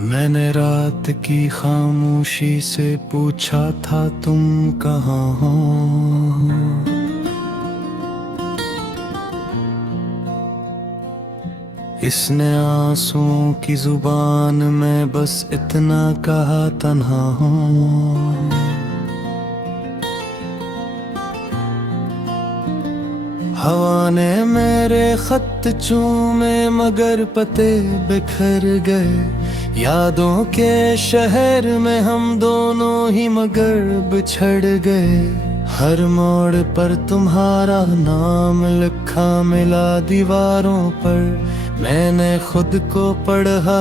मैंने रात की खामोशी से पूछा था तुम कहाँ हो। इसने आंसुओं की जुबान में बस इतना कहा तन्हा हो। हवा ने मेरे खत चूमे मगर पते बिखर गए। यादों के शहर में हम दोनों ही मगर बिछड़ गए। हर मोड़ पर तुम्हारा नाम लिखा मिला दीवारों पर। मैंने खुद को पढ़ा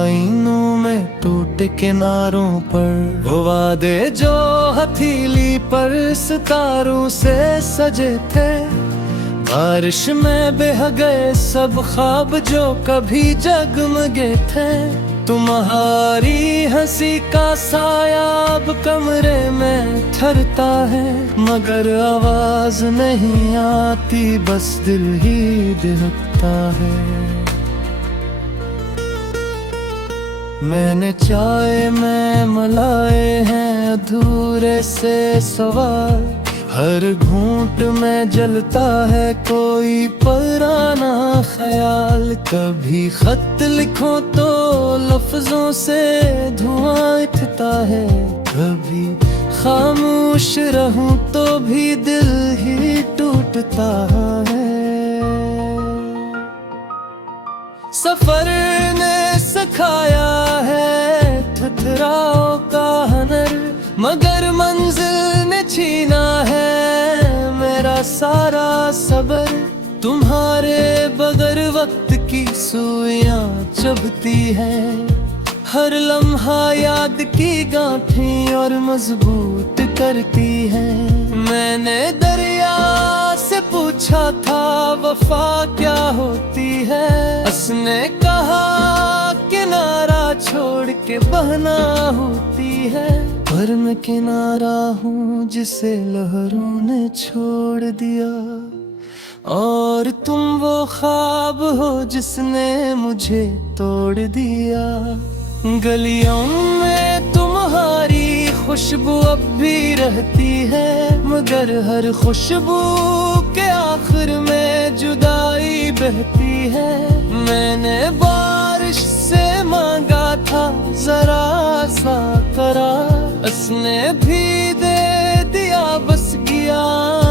आईनों में टूटे किनारों पर। वो वादे जो हथेली पर सितारों से सजे थे, बारिश में बह गए सब ख्वाब जो कभी जगमगे थे। तुम्हारी हंसी का साया अब कमरे में ठहरता है, मगर आवाज नहीं आती, बस दिल ही दहकता है। मैंने चाय में मलाए हैं अधूरे से सवाल। हर घूंट में जलता है कोई पुराना ख्याल। कभी खत लिखो तो लफ्जों से धुआं उठता है, कभी खामोश रहूं तो भी दिल ही टूटता है। सफर ने सिखाया है ठठराओ का हुनर, मगर मंजिल ने छीना है मेरा सारा सबर। तुम्हारे बगैर वक्त की सुइयां चुभती है, हर लम्हा याद की गांठें और मजबूत करती है। मैंने दरिया से पूछा था वफा क्या होती है, उसने कहा किनारा छोड़ के बहना होती है। पर मैं किनारा हूँ जिसे लहरों ने छोड़ दिया, और तुम वो ख्वाब हो जिसने मुझे तोड़ दिया। गलियों में तुम्हारी खुशबू अब भी रहती है, मगर हर खुशबू के आखिर में जुदाई बहती है। मैंने बारिश से मांगा था जरा सा करार, उसने भी दे दिया बस गया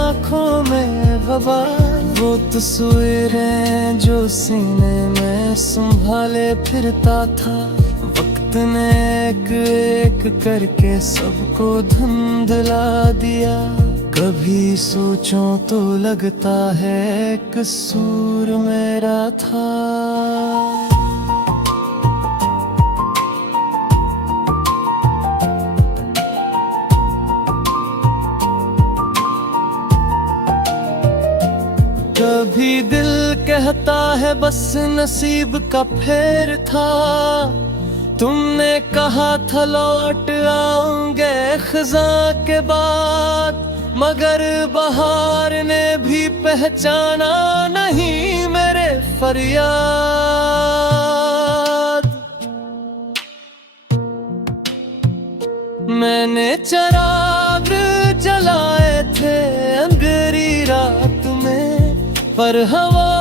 आँखों में ग़बार। वो तस्वीरें जो सीने में संभाले फिरता था, वक्त ने एक एक करके सबको धुंधला दिया। कभी सोचूं तो लगता है कसूर मेरा था। कभी दिल कहता है बस नसीब का फेर था। तुमने कहा था लौट आऊंगे खज़ां के बाद, मगर बहार ने भी पहचाना नहीं मेरे फरियाद। मैंने चिराग जलाए थे अंधेरी रात में, पर हवा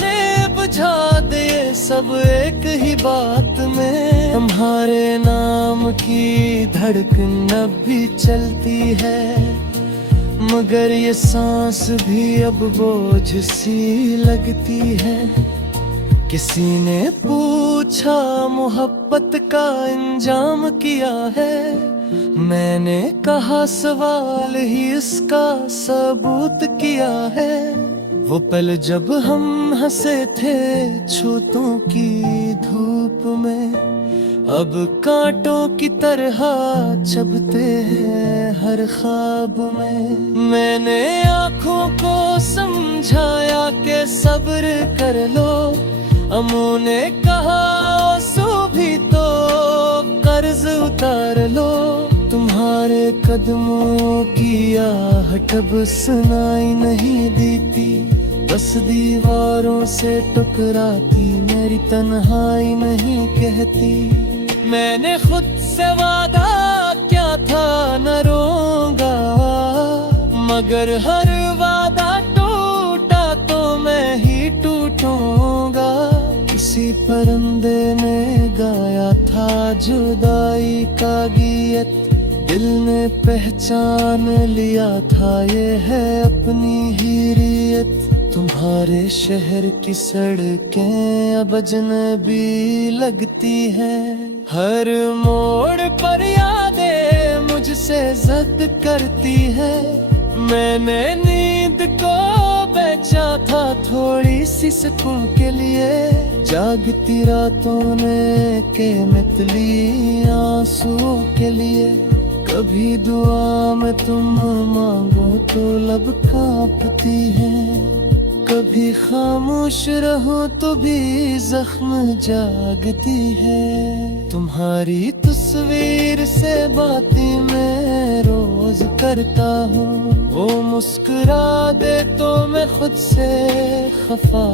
ने बुझा दे सब एक ही बात में। तुम्हारे नाम की धड़कन अब भी चलती है, मगर ये सांस भी अब बोझ सी लगती है। किसी ने पूछा मोहब्बत का इंजाम किया है, मैंने कहा सवाल ही इसका सबूत किया है। वो पल जब हम हंसे थे छूतों की धूप में, अब कांटों की तरह चुभते हैं हर ख्वाब में। मैंने आँखों को समझाया कि सब्र कर लो, अम्मू ने कहा आंसू भी तो कर्ज उतार लो। तुम्हारे कदमों की आहट अब सुनाई नहीं देती, बस दीवारों से टकराती मेरी तन्हाई नहीं कहती। मैंने खुद से वादा क्या था न रोऊंगा, मगर हर वादा टूटा तो मैं ही टूटूंगा। किसी परिंदे ने गाया था जुदाई का गीत, दिल ने पहचान लिया था ये है अपनी ही रीत। तुम्हारे शहर की सड़कें अब अजनबी लगती हैं, हर मोड़ पर यादें मुझसे जिद करती है। मैंने नींद को बेचा था थोड़ी सी सुकून के लिए, जागती रातों ने के मितली आंसुओं के लिए। कभी दुआ में तुम मांगो तो लब कांपती है, कभी खामोश रहो तो भी जख्म जागती है। तुम्हारी तस्वीर से बातें मैं रोज करता हूँ, वो मुस्कुरा दे तो मैं खुद से खफा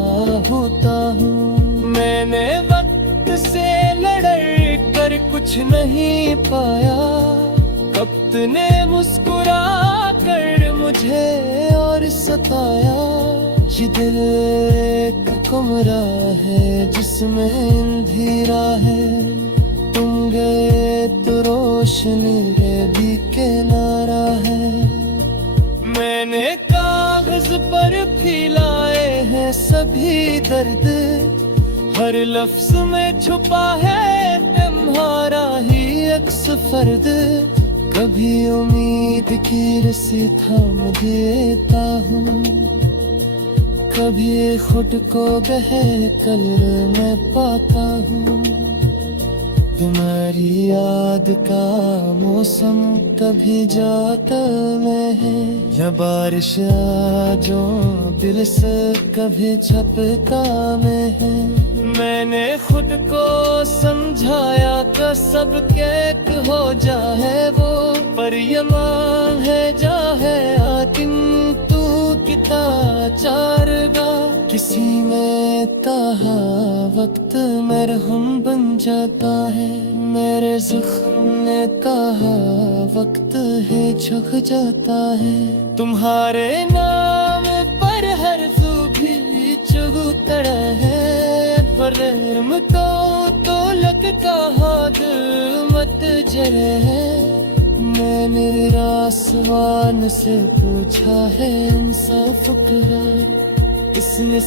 होता हूँ। मैंने वक्त से लड़ कर कुछ नहीं पाया, वक्त ने मुस्कुरा कर मुझे और सताया। ये दिल एक कमरा है जिसमें अंधेरा है, तुम गए तो रोशनी भी किनारा है। मैंने कागज पर फैलाए हैं सभी दर्द, हर लफ्ज में छुपा है तुम्हारा ही अक्स फर्द। कभी उम्मीद की रस्सी थाम देता हूँ, कभी खुद को बहकल मैं पाता हूँ। तुम्हारी याद का मौसम कभी जाता में है, या बारिश जो दिल से कभी छपता में है। मैंने खुद को समझाया कि सब एक हो जाए वो, पर ये मां है जा है आतिम तू किता चारगा। किसी में ताहा वक्त मरहम बन जाता है, मेरे ज़ख्म में ताहा वक्त है झुक जाता है। तुम्हारे नाम पर हर जू भी चुगतड़ा है, पर तो लगता हाथ मत जरे है। मैंने आसमान से पूछा है इंसाफ का, इसने